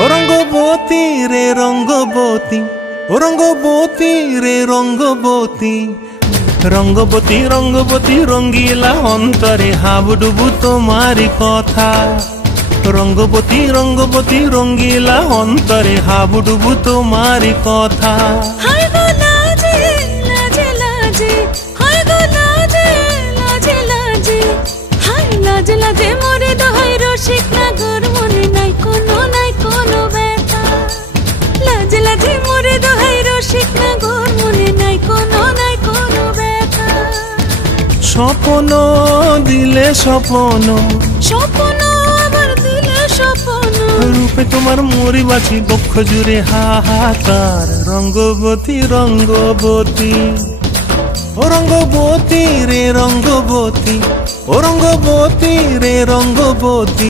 রঙ্গবতী রে রঙ্গবতী, রঙ্গবতী রে রঙ্গবতী, রঙ্গবতী রঙ্গবতী রঙ্গিলা অন্তরে হাবুডুবু তোমারি কথা। রঙ্গবতী রঙ্গবতী রঙ্গিলা অন্তরে হাবুডুবু তোমারি কথা। লাজে লাজে মোরে দোহাই রসিক নাগর মনে নাই কোনো ব্যথা। লাজে লাজে মোরে দোহাই রসিক নাগর মনে নাই কোনো ব্যথা। স্বপ্ন দিলে স্বপ্ন, স্বপ্ন আবার দিলে স্বপ্ন, রূপে তোমার মরি বাছি বক্ষ জুড়ে হাহাকার। রঙ্গবতী রঙ্গবতী, রঙ্গবতী রে রঙ্গবতী, রঙ্গবতী রে রঙ্গবতী।